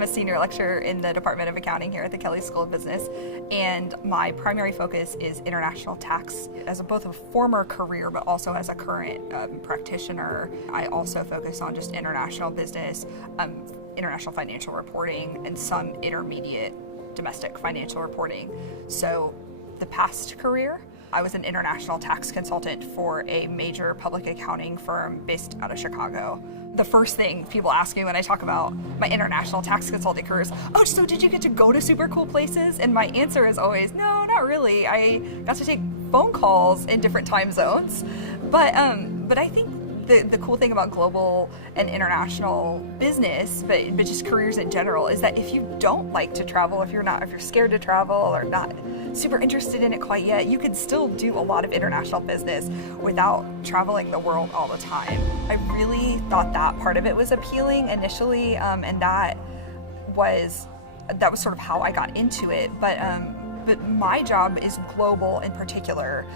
I'm a senior lecturer in the Department of Accounting here at the Kelley School of Business, and my primary focus is international tax. As both a former career, but also as a current practitioner, I also focus on just international business, international financial reporting, and some intermediate domestic financial reporting. So the past career, I was an international tax consultant for a major public accounting firm based out of Chicago. The first thing people ask me when I talk about my international tax consulting career is, oh, so did you get to go to super cool places? And my answer is always, no, not really. I got to take phone calls in different time zones. But I think the cool thing about global and international business, but just careers in general, is that if you don't like to travel, if you're scared to travel or not super interested in it quite yet, you can still do a lot of international business without traveling the world all the time. I really thought that part of it was appealing initially, and that was sort of how I got into it. But my job is global in particular,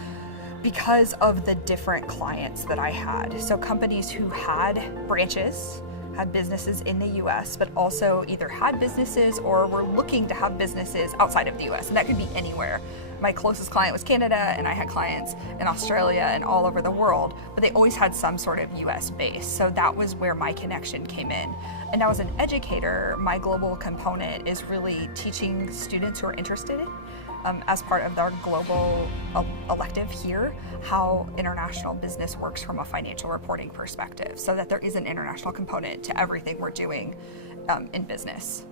because of the different clients that I had. So companies who had branches, had businesses in the US, but also either had businesses or were looking to have businesses outside of the US, and that could be anywhere. My closest client was Canada, and I had clients in Australia and all over the world, but they always had some sort of US base. So that was where my connection came in. And now as an educator, my global component is really teaching students who are interested in, as part of our global elective here, how international business works from a financial reporting perspective, so that there is an international component to everything we're doing in business.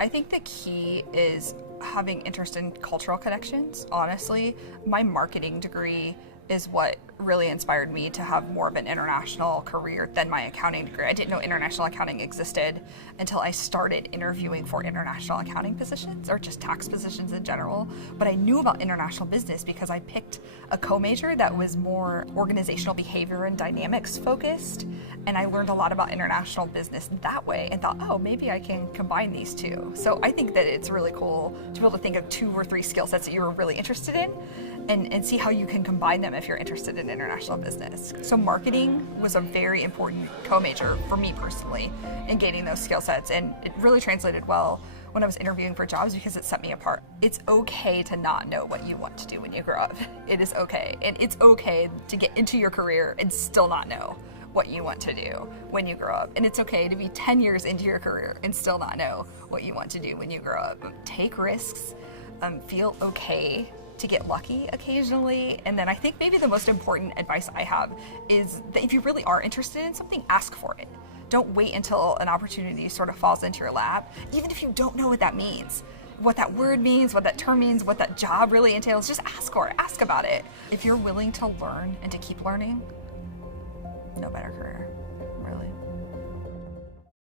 I think the key is having interest in cultural connections. Honestly, my marketing degree is what really inspired me to have more of an international career than my accounting degree. I didn't know international accounting existed until I started interviewing for international accounting positions, or just tax positions in general. But I knew about international business because I picked a co-major that was more organizational behavior and dynamics focused, and I learned a lot about international business that way and thought, oh, maybe I can combine these two. So I think that it's really cool to be able to think of 2 or 3 skill sets that you were really interested in, and see how you can combine them if you're interested in international business. So marketing was a very important co-major for me personally in gaining those skill sets, and it really translated well when I was interviewing for jobs because it set me apart. It's okay to not know what you want to do when you grow up. It is okay. And it's okay to get into your career and still not know what you want to do when you grow up. And it's okay to be 10 years into your career and still not know what you want to do when you grow up. Take risks, feel okay to get lucky occasionally. And then I think maybe the most important advice I have is that if you really are interested in something, ask for it. Don't wait until an opportunity sort of falls into your lap, even if you don't know what that means, what that word means, what that term means, what that job really entails. Just ask for it, ask about it. If you're willing to learn and to keep learning, no better career, really.